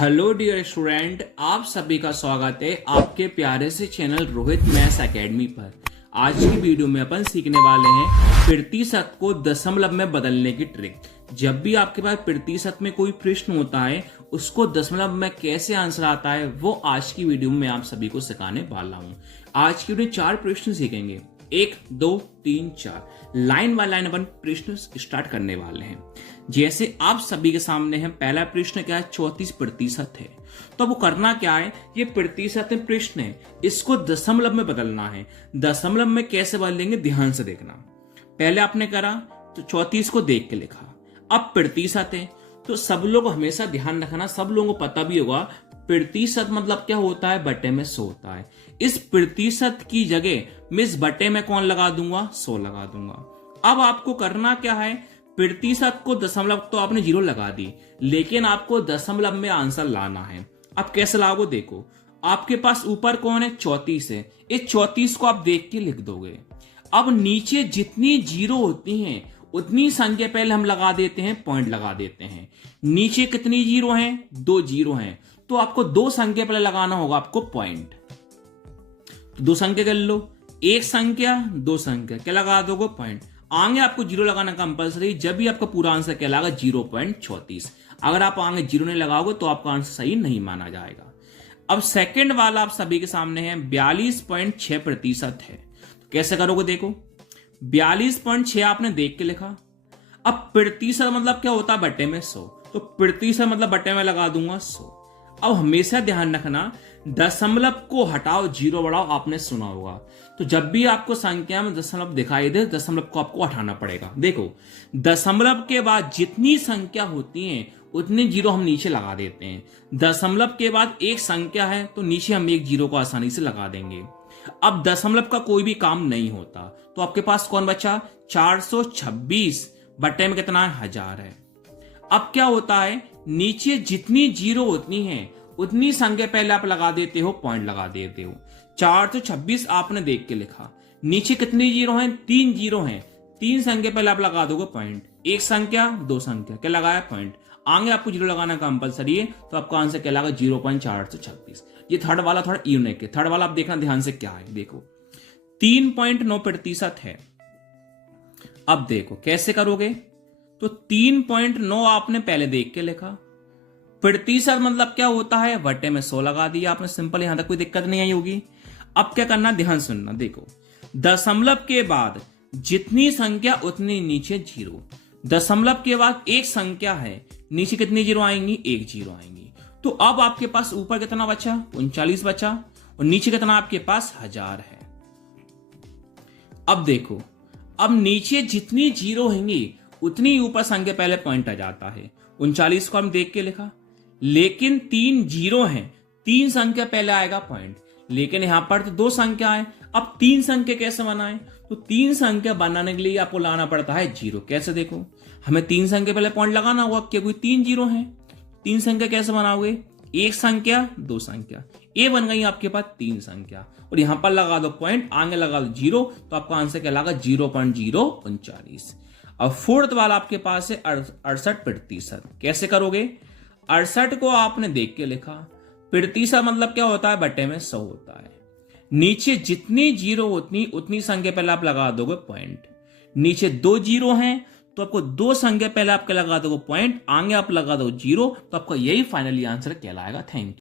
Hello dear student, आप सभी का स्वागत है आपके प्यारे से चैनल रोहित मैथ्स एकेडमी पर। आज की वीडियो में अपन सीखने वाले हैं प्रतिशत को दशमलव में बदलने की ट्रिक। जब भी आपके पास प्रतिशत में कोई प्रश्न होता है उसको दशमलव में कैसे आंसर आता है वो आज की वीडियो में आप सभी को सिखाने वाला हूँ। आज की वीडियो 4 प्रश्न सीखेंगे, 1, 2, 3, 4 लाइन बाय लाइन अपन प्रश्न स्टार्ट करने वाले हैं। जैसे आप सभी के सामने है, पहला प्रश्न क्या है, 34% है। तो वो करना क्या है, ये प्रतिशत प्रश्न है, इसको दशमलव में बदलना है। दशमलव में कैसे बदलेंगे ध्यान से देखना। पहले आपने करा तो 34 को देख के लिखा, अब प्रतिशत है तो सब लोग हमेशा ध्यान रखना, सब लोगों को पता भी होगा प्रतिशत मतलब क्या होता है, बटे में 100 होता है। इस प्रतिशत की जगह मैं इस बटे में कौन लगा दूंगा, 100 लगा दूंगा। अब आपको करना क्या है, प्रतिशत को दशमलव तो आपने 0 लगा दी, लेकिन आपको दशमलव में आंसर लाना है। अब कैसे लाओगे देखो, आपके पास ऊपर कौन है, 34 है। इस 34 को आप देख के लिख दोगे। अब नीचे जितनी 0 होती हैं उतनी संख्या पहले हम लगा देते हैं, पॉइंट लगा देते हैं। नीचे कितनी 0 हैं, 2 0 हैं, तो आपको 2 संख्या पहले लगाना होगा, आपको पॉइंट। तो 2 संख्या कर लो, 1 संख्या 2 संख्या क्या लगा दोगे, पॉइंट। आगे आपको 0 लगाना कंपलसरी, जब भी आपका पूरा आंसर क्या लगा, 0.34। अगर आप आगे 0 नहीं लगाओगे तो आपका आंसर सही नहीं माना जाएगा। अब सेकंड वाला आप सभी के सामने है, 42.6% है। तो कैसे करोगे देखो, 42.6 आपने देख के लिखा। अब प्रतिशत मतलब क्या होता है, बटे में 100, तो प्रतिशत मतलब बटे में लगा दूंगा 100। अब हमेशा ध्यान रखना, दशमलव को हटाओ 0 बढ़ाओ, आपने सुना होगा। तो जब भी आपको संख्या में दशमलव दिखाई दे, दशमलव को आपको हटाना पड़ेगा। देखो, दशमलव के बाद जितनी संख्या होती है उतने 0 हम नीचे लगा देते हैं। दशमलव के बाद एक संख्या है तो नीचे हम एक 0 को आसानी से लगा देंगे। अब दशमलव का कोई भी काम नहीं होता, तो आपके पास कौन बचा, 426 बटे में कितना है, 1000 है। अब क्या होता है, नीचे जितनी 0 होती हैं उतनी संख्या पहले आप लगा देते हो, पॉइंट लगा देते हो। 426 आपने देख के लिखा, नीचे कितनी 0 हैं, 3 0 हैं, 3 संख्या पहले आप लगा दोगे पॉइंट। 1 संख्या 2 संख्या क्या लगाया, पॉइंट। आगे आपको 0 लगाना कंपलसरी है, तो आपका आंसर क्या लगा, 0.426। ये थर्ड वाला थोड़ा यूनिक है। थर्ड वाला आप देखना ध्यान से क्या है, देखो 3.9% है। अब देखो कैसे करोगे, तो 3.9 आपने पहले देख के लिखा। प्रतिशत मतलब क्या होता है, बटे में 100 लगा दिया आपने, सिंपल। यहां तक कोई दिक्कत नहीं आई होगी। अब क्या करना, ध्यान सुनना। देखो, दशमलव के बाद जितनी संख्या उतनी नीचे 0। दशमलव के बाद एक संख्या है, नीचे कितनी 0 आएंगी, 1 0 आएंगी। तो अब आपके पास ऊपर कितना बचा, 39 बचा, और नीचे कितना आपके पास 1000 है। अब देखो, अब नीचे जितनी 0 होंगी उतनी ऊपर संख्या पहले पॉइंट आ जाता है। 39 को हम देख के लिखा, लेकिन 3 0 हैं, 3 संख्या पहले आएगा पॉइंट। लेकिन यहां पर तो 2 संख्या है, अब 3 संख्या कैसे बनाएं, तो 3 संख्या बनाने के लिए आपको लाना पड़ता है 0। कैसे देखो, हमें 3 संख्या पहले पॉइंट लगाना होगा, क्योंकि 3 0 है। 3 संख्या कैसे बनाओगे, 1 संख्या 2 संख्या, ये बन गई आपके पास 3 संख्या, और यहां पर लगा दो पॉइंट, आगे लगा दो 0, तो आपका आंसर क्या लगा, 0.039। अब फोर्थ वाला आपके पास है 68%। कैसे करोगे, 68 को आपने देख के लिखा। प्रतिशत मतलब क्या होता है, बटे में 100 होता है। नीचे जितनी 0 होती उतनी संख्या पहले आप लगा दोगे पॉइंट। नीचे 2 0 हैं तो आपको 2 संख्या पहले आपके लगा दोगे पॉइंट, आगे आप लगा दो 0, तो आपका यही फाइनली आंसर कहलाएगा। Thank you.